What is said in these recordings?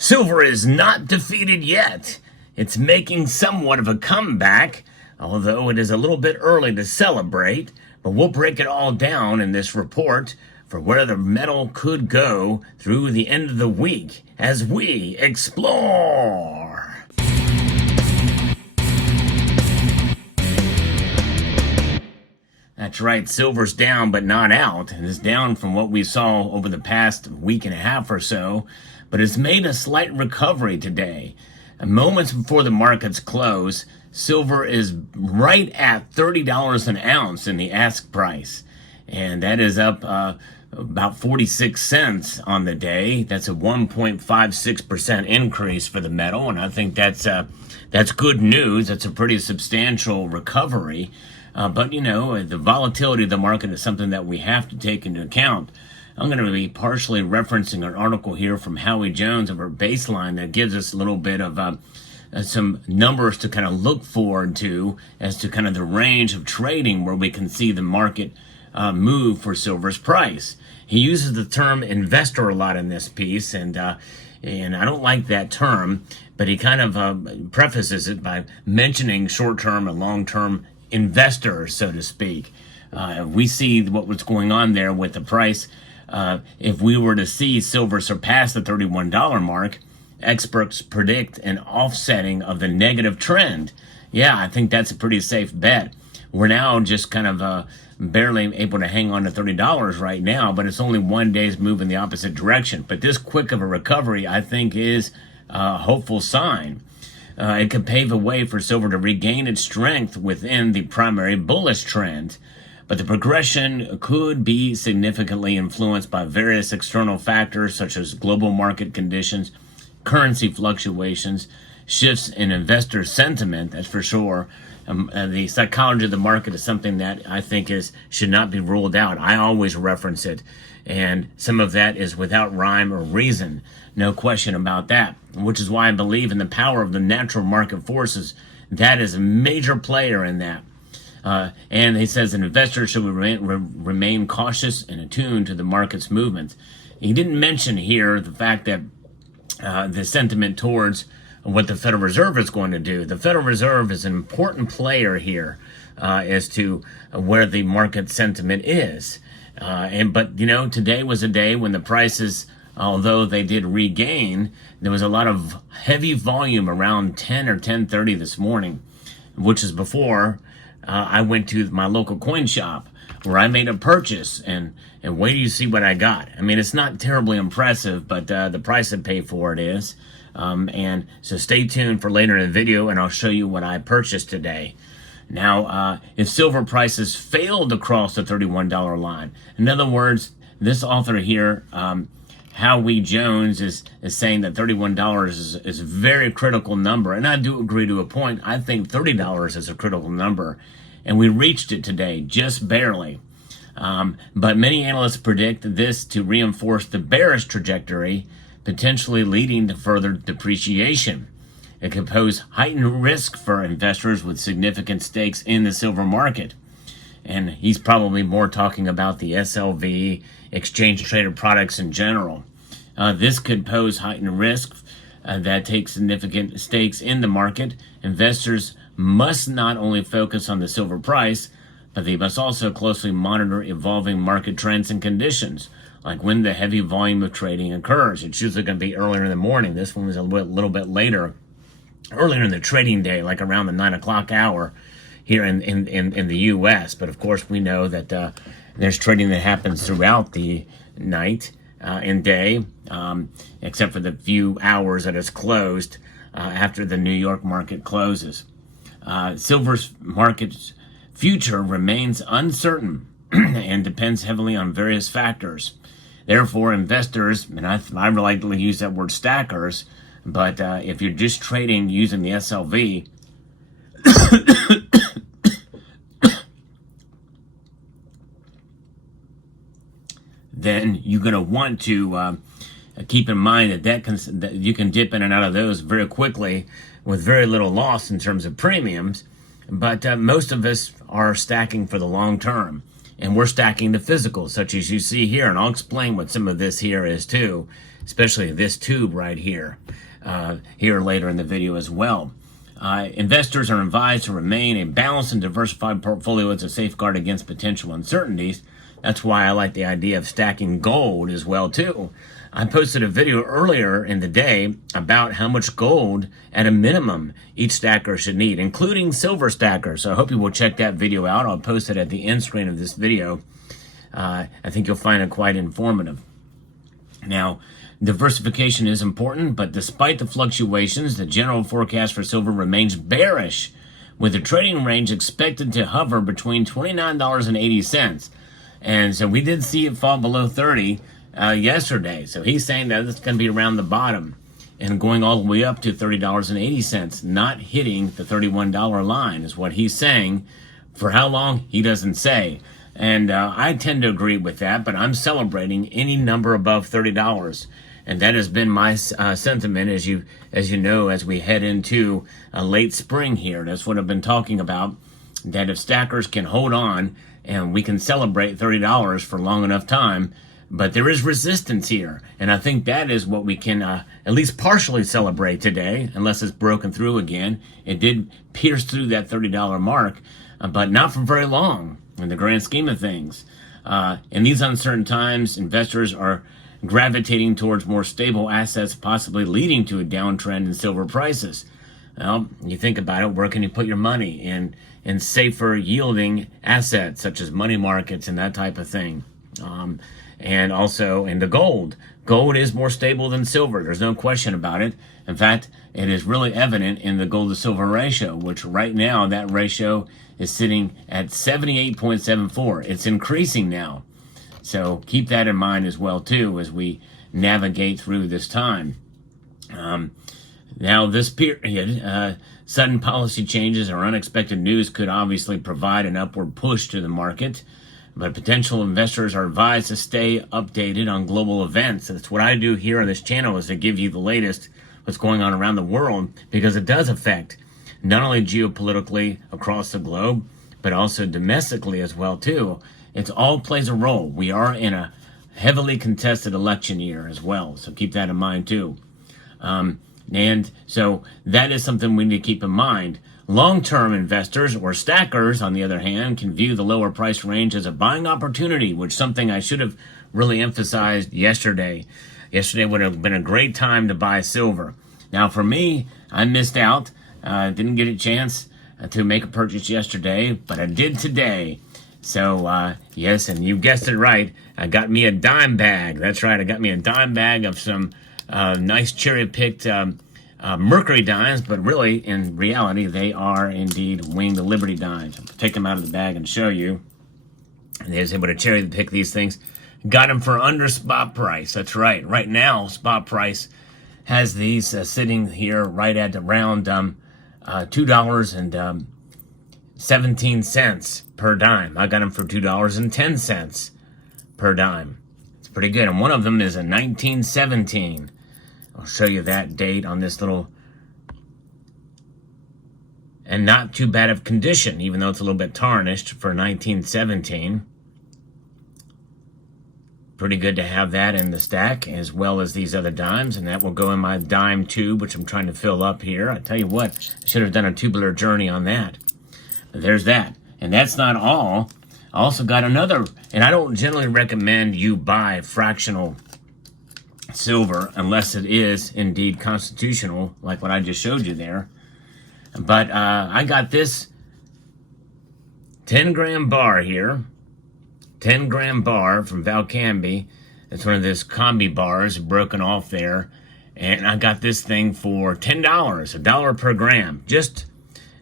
Silver is not defeated yet. It's making somewhat of a comeback, although it is a little bit early to celebrate. But we'll break it all down in this report for where the metal could go through the end of the week as we explore. That's right, silver's down but not out. It is down from what we saw over the past week and a half or so, but it's made a slight recovery today. And moments before the markets close, silver is right at $30 an ounce in the ask price, and that is up about 46 cents on the day. That's a 1.56% increase for the metal, and I think that's good news. That's a pretty substantial recovery. But, you know, the volatility of the market is something that we have to take into account. I'm going to be partially referencing an article here from Howie Jones of our Baseline that gives us a little bit of some numbers to kind of look forward to as to kind of the range of trading where we can see the market move for silver's price. He uses the term investor a lot in this piece, and I don't like that term, but he kind of prefaces it by mentioning short-term and long-term investors, so to speak. We see what's going on there with the price. If we were to see silver surpass the $31 mark, experts predict an offsetting of the negative trend. Yeah, I think that's a pretty safe bet. We're now just kind of barely able to hang on to $30 right now, but it's only one day's move in the opposite direction. But this quick of a recovery, I think, is a hopeful sign. It could pave a way for silver to regain its strength within the primary bullish trend, but the progression could be significantly influenced by various external factors such as global market conditions, currency fluctuations, shifts in investor sentiment, that's for sure. The psychology of the market is something that I think should not be ruled out. I always reference it, and some of that is without rhyme or reason. No question about that, which is why I believe in the power of the natural market forces. That is a major player in that. And he says an investor should remain cautious and attuned to the market's movements. He didn't mention here the fact that the sentiment towards what the Federal Reserve is going to do. The Federal Reserve is an important player here as to where the market sentiment is. But, you know, today was a day when the prices, although they did regain, there was a lot of heavy volume around 10 or 10:30 this morning, which is before I went to my local coin shop where I made a purchase, and wait till you see what I got. I mean, it's not terribly impressive, but the price I paid for it is. And so stay tuned for later in the video, and I'll show you what I purchased today. Now, if silver prices fail to cross the $31 line, in other words, this author here, Howie Jones, is saying that $31 is a very critical number, and I do agree to a point. I think $30 is a critical number, and we reached it today, just barely. But many analysts predict this to reinforce the bearish trajectory, potentially leading to further depreciation. It could pose heightened risk for investors with significant stakes in the silver market. And he's probably more talking about the SLV, exchange-traded products in general. This could pose heightened risk that takes significant stakes in the market. Investors must not only focus on the silver price, but they must also closely monitor evolving market trends and conditions, like when the heavy volume of trading occurs. It's usually going to be earlier in the morning. This one was a little bit later, earlier in the trading day, like around the 9 o'clock hour here in the U.S. But of course, we know that there's trading that happens throughout the night and day, except for the few hours that is closed after the New York market closes. Silver's market's future remains uncertain and depends heavily on various factors. Therefore, investors, and I like to use that word stackers, but if you're just trading using the SLV, then you're going to want to keep in mind that you can dip in and out of those very quickly with very little loss in terms of premiums. But most of us are stacking for the long term. And we're stacking the physical, such as you see here. And I'll explain what some of this here is too, especially this tube right here. here later in the video as well. Investors are advised to remain a balanced and diversified portfolio as a safeguard against potential uncertainties. That's why I like the idea of stacking gold as well too. I posted a video earlier in the day about how much gold at a minimum each stacker should need, including silver stackers. So I hope you will check that video out. I'll post it at the end screen of this video. I think you'll find it quite informative. Now, diversification is important, but despite the fluctuations, the general forecast for silver remains bearish, with the trading range expected to hover between $29.80. And so we did see it fall below 30 yesterday. So he's saying that it's going to be around the bottom and going all the way up to $30.80, not hitting the $31 line is what he's saying. For how long, he doesn't say. And I tend to agree with that, but I'm celebrating any number above $30. And that has been my sentiment, as you know, as we head into a late spring here. That's what I've been talking about, that if stackers can hold on and we can celebrate $30 for long enough time, but there is resistance here. And I think that is what we can at least partially celebrate today, unless it's broken through again. It did pierce through that $30 mark, but not for very long in the grand scheme of things. In these uncertain times, investors are gravitating towards more stable assets, possibly leading to a downtrend in silver prices. Well, you think about it, where can you put your money? In safer yielding assets, such as money markets and that type of thing. And also in the gold. Gold is more stable than silver. There's no question about it. In fact, it is really evident in the gold to silver ratio, which right now that ratio is sitting at 78.74. It's increasing now. So keep that in mind as well too as we navigate through this time. Now this period, sudden policy changes or unexpected news could obviously provide an upward push to the market, but potential investors are advised to stay updated on global events. That's what I do here on this channel, is to give you the latest what's going on around the world, because it does affect not only geopolitically across the globe, but also domestically as well too. It all plays a role. We are in a heavily contested election year as well, so keep that in mind too. And so that is something we need to keep in mind. Long-term investors or stackers, on the other hand, can view the lower price range as a buying opportunity, which is something I should have really emphasized yesterday. Yesterday would have been a great time to buy silver. Now, for me, I missed out. Didn't get a chance to make a purchase yesterday, but I did today. So, yes, and you guessed it right. I got me a dime bag. That's right. I got me a dime bag of some nice cherry-picked Mercury dimes, but really, in reality, they are indeed Winged Liberty dimes. I'll take them out of the bag and show you. And I was able to cherry-pick these things. Got them for under spot price. That's right. Right now, spot price has these sitting here right at around $2.17 per dime. I got them for $2.10 per dime. It's pretty good. And one of them is a 1917. I'll show you that date on this little, and not too bad of condition, even though it's a little bit tarnished for 1917. Pretty good to have that in the stack, as well as these other dimes, and that will go in my dime tube, which I'm trying to fill up here. I tell you what, I should have done a tubular journey on that. But there's that. And that's not all. I also got another, and I don't generally recommend you buy fractional silver unless it is indeed constitutional, like what I just showed you there. But I got this 10-gram bar here, 10-gram bar from Valcambi. It's one of those combi bars broken off there, and I got this thing for $10, $1 per gram, just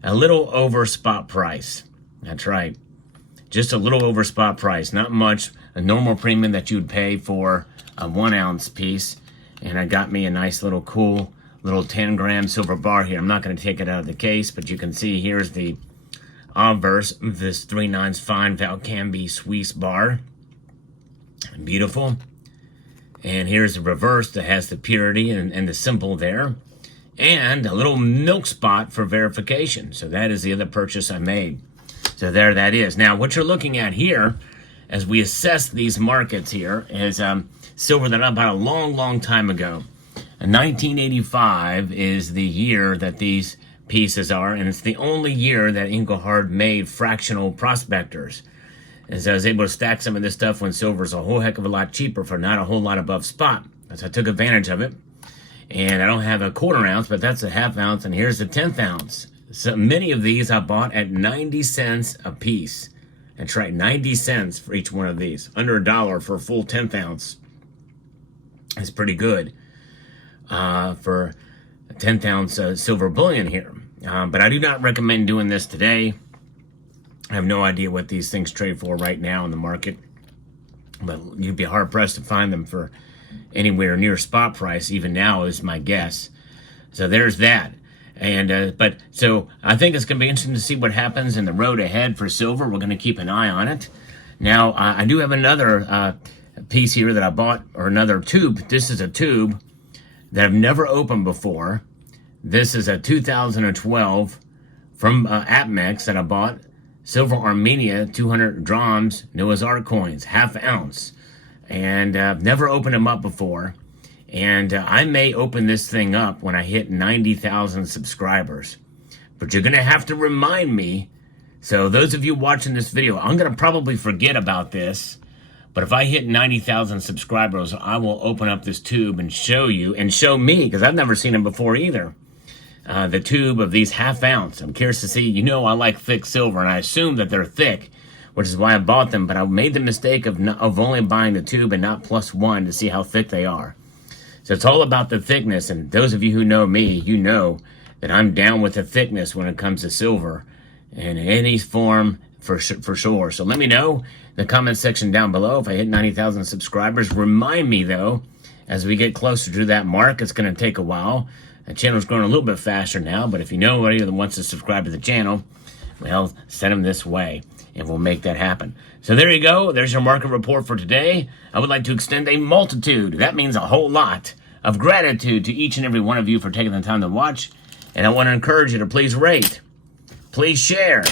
a little over spot price. That's right, just a little over spot price, not much. A normal premium that you would pay for a 1 ounce piece. And I got me a nice little cool little 10-gram silver bar here. I'm not going to take it out of the case, but you can see here's the obverse of this 3/9 fine Valcambi Suisse bar. Beautiful. And here's the reverse that has the purity and the symbol there. And a little milk spot for verification. So that is the other purchase I made. So there that is. Now, what you're looking at here, as we assess these markets here, is silver that I bought a long, long time ago. And 1985 is the year that these pieces are, and it's the only year that Engelhard made fractional prospectors. And so I was able to stack some of this stuff when silver's a whole heck of a lot cheaper for not a whole lot above spot. So I took advantage of it. And I don't have a quarter ounce, but that's a half ounce, and here's the 10th ounce. So many of these I bought at 90 cents a piece. That's right, 90 cents for each one of these. Under $1 for a full 10th ounce. It's pretty good for a 10th ounce silver bullion here. But I do not recommend doing this today. I have no idea what these things trade for right now in the market. But you'd be hard-pressed to find them for anywhere near spot price, even now is my guess. So there's that. And but so I think it's going to be interesting to see what happens in the road ahead for silver. We're going to keep an eye on it. Now, I do have another piece here that I bought, or another tube. This is a tube that I've never opened before. This is a 2012 from APMEX that I bought. Silver Armenia, 200 drams, Noah's Ark coins, half ounce. And I've never opened them up before. And I may open this thing up when I hit 90,000 subscribers. But you're going to have to remind me. So those of you watching this video, I'm going to probably forget about this. But if I hit 90,000 subscribers, I will open up this tube and show you, and show me, because I've never seen them before either. The tube of these half ounce. I'm curious to see, you know, I like thick silver, and I assume that they're thick, which is why I bought them, but I made the mistake of only buying the tube and not +1 to see how thick they are. So it's all about the thickness, and those of you who know me, you know that I'm down with the thickness when it comes to silver in any form for sure. So let me know in the comment section down below if I hit 90,000 subscribers. Remind me, though, as we get closer to that mark, it's going to take a while. The channel's growing a little bit faster now, but if you know anybody that wants to subscribe to the channel, well, send them this way, and we'll make that happen. So there you go. There's your market report for today. I would like to extend a multitude, that means a whole lot, of gratitude to each and every one of you for taking the time to watch. And I want to encourage you to please rate, please share,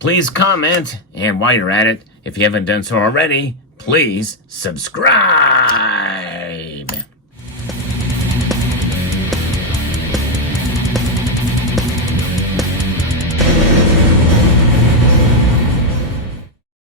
please comment, and while you're at it, if you haven't done so already, please subscribe.